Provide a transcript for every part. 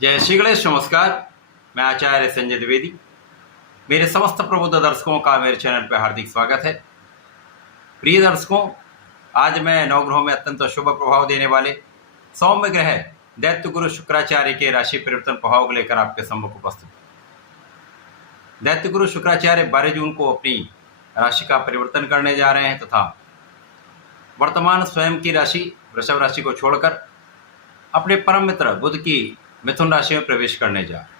जय श्री गणेश। नमस्कार। मैं आचार्य संजय द्विवेदी। मेरे समस्त प्रबुद्ध दर्शकों का मेरे चैनल पर हार्दिक स्वागत है। प्रिय दर्शकों, आज मैं नवग्रहों में अत्यंत शुभ प्रभाव देने वाले सौम्य ग्रह दैत्य गुरु शुक्राचार्य के राशि परिवर्तन प्रभाव को लेकर आपके सम्मुख उपस्थित हूं। दैत्य गुरु शुक्राचार्य 12 जून को अपनी राशि का परिवर्तन करने जा रहे हैं तथा वर्तमान स्वयं की राशि वृषभ राशि को छोड़कर अपने परम मित्र बुध की मिथुन राशि में प्रवेश करने जा रहे हैं।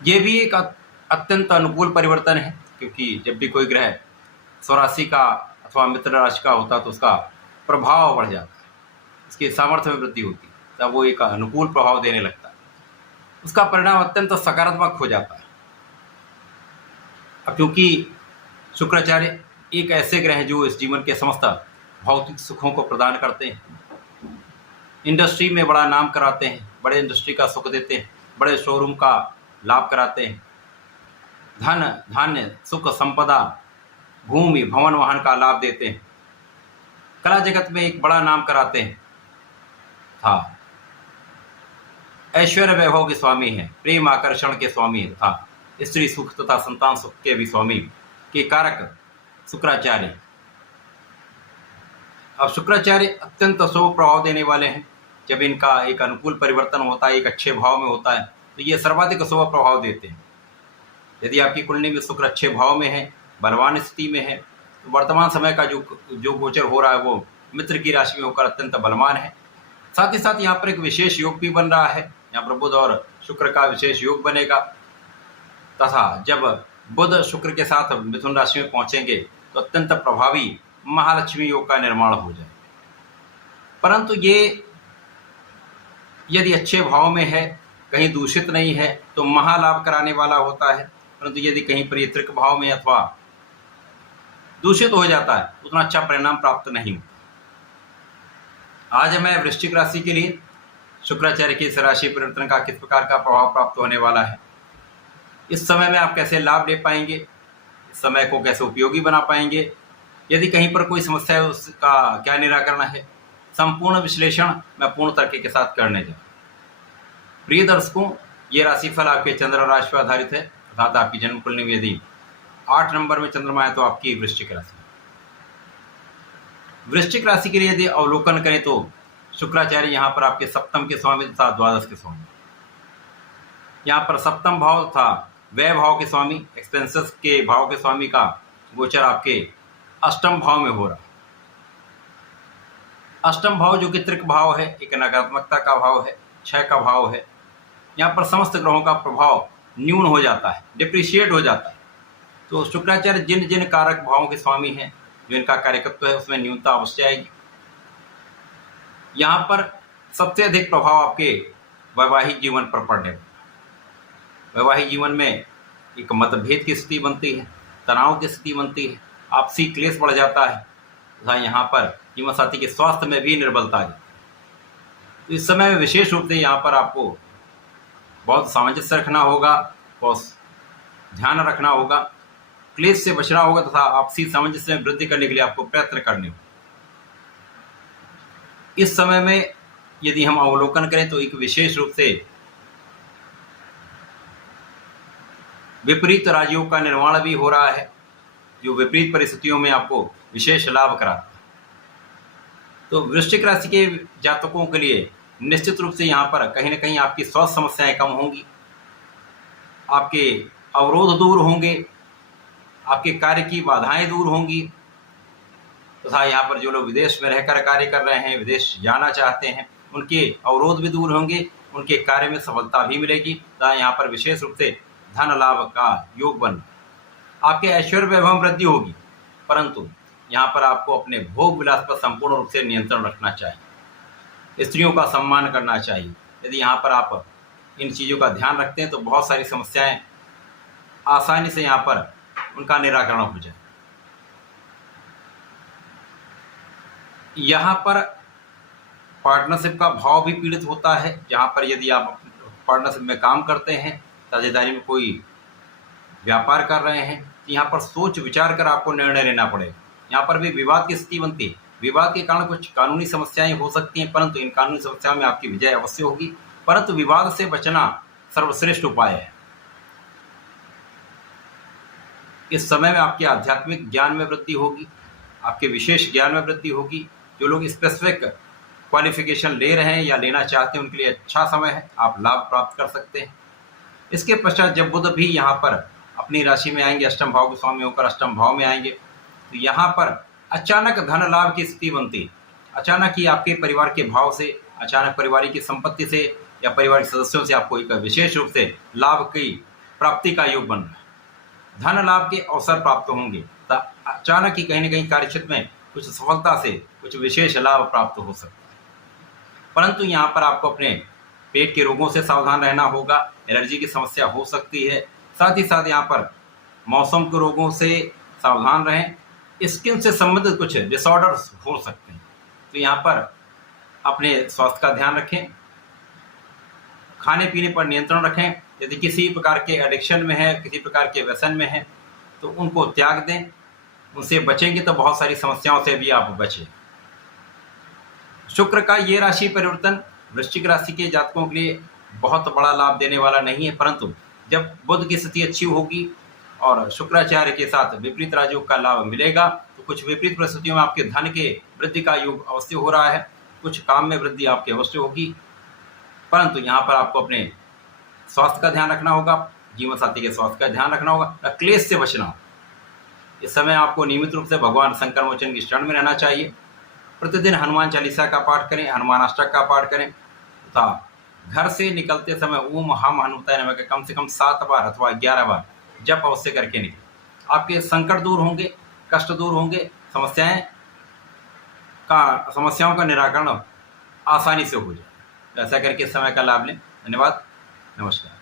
ये भी एक अत्यंत अनुकूल परिवर्तन है, क्योंकि जब भी कोई ग्रह स्वराशि का अथवा मित्र राशि का होता है तो उसका प्रभाव बढ़ जाता है, उसकी सामर्थ्य में वृद्धि होती है, तब वो एक अनुकूल प्रभाव देने लगता है, उसका परिणाम अत्यंत सकारात्मक हो जाता है। अब क्योंकि शुक्राचार्य एक ऐसे ग्रह हैं जो इस जीवन के समस्त भौतिक सुखों को प्रदान करते हैं, इंडस्ट्री में बड़ा नाम कराते हैं, बड़े इंडस्ट्री का सुख देते हैं, बड़े शोरूम का लाभ कराते हैं, धन धान्य सुख संपदा भूमि भवन वाहन का लाभ देते हैं, कला जगत में एक बड़ा नाम कराते हैं, था ऐश्वर्य वैभव के स्वामी हैं, प्रेम आकर्षण के स्वामी हैं, था स्त्री सुख तथा संतान सुख के भी स्वामी के कारक शुक्राचार्य। अब शुक्राचार्य अत्यंत शुभ प्रभाव देने वाले हैं। जब इनका एक अनुकूल परिवर्तन होता है, एक अच्छे भाव में होता है, तो ये सर्वाधिक शुभ प्रभाव देते हैं। यदि आपकी कुंडली में शुक्र अच्छे भाव में है, बलवान स्थिति में है, तो वर्तमान समय का जो गोचर हो रहा है वो मित्र की राशि में होकर अत्यंत बलवान है। साथ ही साथ यहाँ पर एक विशेष योग भी बन रहा है। यहाँ पर बुध और शुक्र का विशेष योग बनेगा तथा जब बुध शुक्र के साथ मिथुन राशि में पहुंचेंगे तो अत्यंत प्रभावी महालक्ष्मी योग का निर्माण हो जाए। परंतु ये यदि अच्छे भाव में है, कहीं दूषित नहीं है, तो महालाभ कराने वाला होता है। परंतु यदि कहीं पर त्रिक भाव में अथवा दूषित हो जाता है, उतना अच्छा परिणाम प्राप्त नहीं होता। आज मैं वृश्चिक राशि के लिए शुक्राचार्य की इस राशि परिवर्तन का किस प्रकार का प्रभाव प्राप्त होने वाला है, इस समय में आप कैसे लाभ ले पाएंगे, इस समय को कैसे उपयोगी बना पाएंगे, यदि कहीं पर कोई समस्या है उसका क्या निराकरण है, संपूर्ण विश्लेषण मैं पूर्ण तर्क के साथ करने जा रहा हूं। प्रिय दर्शकों, ये राशिफल आपके चंद्र राशि पर आधारित है, अर्थात आपकी जन्म कुंडली में यदि 8 नंबर में चंद्रमा है तो आपकी वृश्चिक राशि। वृश्चिक राशि के लिए यदि अवलोकन करें तो शुक्राचार्य यहाँ पर आपके सप्तम के स्वामी तथा द्वादश के स्वामी। यहाँ पर सप्तम भाव था व्यय भाव के स्वामी, एक्सपेंसेस के भाव के स्वामी का गोचर आपके अष्टम भाव में हो रहा है। अष्टम भाव जो कि त्रिक भाव है, एक नकारात्मकता का भाव है, क्षय का भाव है। यहाँ पर समस्त ग्रहों का प्रभाव न्यून हो जाता है, डिप्रिशिएट हो जाता है। तो शुक्राचार्य जिन जिन कारक भावों के स्वामी हैं, जो इनका कार्यकत्व है उसमें न्यूनता अवश्य आएगी। यहाँ पर सबसे अधिक प्रभाव आपके वैवाहिक जीवन पर पड़ने वाला। वैवाहिक जीवन में एक मतभेद की स्थिति बनती है, तनाव की स्थिति बनती है, आपसी क्लेश बढ़ जाता है तथा यहाँ पर जीवन साथी के स्वास्थ्य में भी निर्बलता आ जाती है। तो इस समय में विशेष रूप से यहाँ पर आपको बहुत सामंजस्य रखना होगा, बहुत ध्यान रखना होगा, क्लेश से बचना होगा तथा आपसी सामंजस्य में वृद्धि करने के लिए आपको प्रयत्न करने होंगे। इस समय में यदि हम अवलोकन करें तो एक विशेष रूप से विपरीत राजयोग का निर्माण भी हो रहा है, जो विपरीत परिस्थितियों में आपको विशेष लाभ कराता है। तो वृश्चिक राशि के जातकों के लिए निश्चित रूप से यहाँ पर कहीं ना कहीं आपकी स्वास्थ्य समस्याएं कम होंगी, आपके अवरोध दूर होंगे, आपके कार्य की बाधाएं दूर होंगी तथा यहाँ पर जो लोग विदेश में रहकर कार्य कर रहे हैं, विदेश जाना चाहते हैं, उनके अवरोध भी दूर होंगे, उनके कार्य में सफलता भी मिलेगी तथा यहाँ पर विशेष रूप से धन लाभ का योग बन, आपके ऐश्वर्य वैभव वृद्धि होगी। परंतु यहाँ पर आपको अपने भोग विलास पर संपूर्ण रूप से नियंत्रण रखना चाहिए, स्त्रियों का सम्मान करना चाहिए। यदि यहाँ पर आप इन चीज़ों का ध्यान रखते हैं तो बहुत सारी समस्याएं आसानी से यहाँ पर उनका निराकरण हो जाए। यहाँ पर पार्टनरशिप का भाव भी पीड़ित होता है। जहाँ पर यदि आप पार्टनरशिप में काम करते हैं, साझेदारी में कोई व्यापार कर रहे हैं, तो यहाँ पर सोच विचार कर आपको निर्णय लेना पड़ेगा। यहाँ पर भी विवाद की स्थिति बनती है, विवाद के कारण कुछ कानूनी समस्याएं हो सकती हैं, परंतु इन कानूनी समस्याओं में आपकी विजय अवश्य होगी परंतु विवाद से बचना सर्वश्रेष्ठ उपाय है। इस समय में आपके आध्यात्मिक ज्ञान में वृद्धि होगी, आपके विशेष ज्ञान में वृद्धि होगी। जो लोग स्पेसिफिक क्वालिफिकेशन ले रहे हैं या लेना चाहते हैं उनके लिए अच्छा समय है, आप लाभ प्राप्त कर सकते हैं। इसके पश्चात जब बुध भी यहाँ पर अपनी राशि में आएंगे, अष्टम भाव के स्वामी होकर अष्टम भाव में आएंगे, तो यहाँ पर अचानक धन लाभ की स्थिति बनती है। अचानक ही आपके परिवार के भाव से, अचानक परिवार की संपत्ति से या परिवार के सदस्यों से आपको एक विशेष रूप से लाभ की प्राप्ति का योग बन रहा है। धन लाभ के अवसर प्राप्त होंगे, तो अचानक ही कहीं न कहीं कार्यक्षेत्र में कुछ सफलता से कुछ विशेष लाभ प्राप्त हो सकता है। परंतु यहाँ पर आपको अपने पेट के रोगों से सावधान रहना होगा, एलर्जी की समस्या हो सकती है। साथ ही साथ यहाँ पर मौसम के रोगों से सावधान रहें, स्किन से संबंधित कुछ डिसऑर्डर्स हो सकते हैं, तो यहाँ पर अपने स्वास्थ्य का ध्यान रखें। खाने पीने पर नियंत्रण रखें। यदि किसी प्रकार के एडिक्शन में है, किसी प्रकार के व्यसन में है, तो उनको त्याग दें। उनसे बचेंगे तो बहुत सारी समस्याओं से भी आप बचें। शुक्र का ये राशि परिवर्तन वृश्चिक राशि के जातकों के लिए बहुत बड़ा लाभ देने वाला नहीं है, परंतु जब बुध की स्थिति अच्छी होगी और शुक्राचार्य के साथ विपरीत राजयोग का लाभ मिलेगा, तो कुछ विपरीत परिस्थितियों में आपके धन के वृद्धि का योग अवश्य हो रहा है, कुछ काम में वृद्धि आपकी अवश्य होगी। परंतु यहाँ पर आपको अपने स्वास्थ्य का ध्यान रखना होगा, जीवन साथी के स्वास्थ्य का ध्यान रखना होगा, क्लेश से बचना होगा। इस समय आपको नियमित रूप से भगवान शंकर मोचन की शरण में रहना चाहिए। प्रतिदिन हनुमान चालीसा का पाठ करें, हनुमान अष्टक का पाठ करें तथा घर से निकलते समय ओम हम हनुमताय नमः कम से कम 7 बार अथवा 11 बार जप अवश्य करके निकलें। आपके संकट दूर होंगे, कष्ट दूर होंगे, समस्याओं का निराकरण आसानी से हो जाए। ऐसा करके समय का लाभ लें। धन्यवाद, नमस्कार।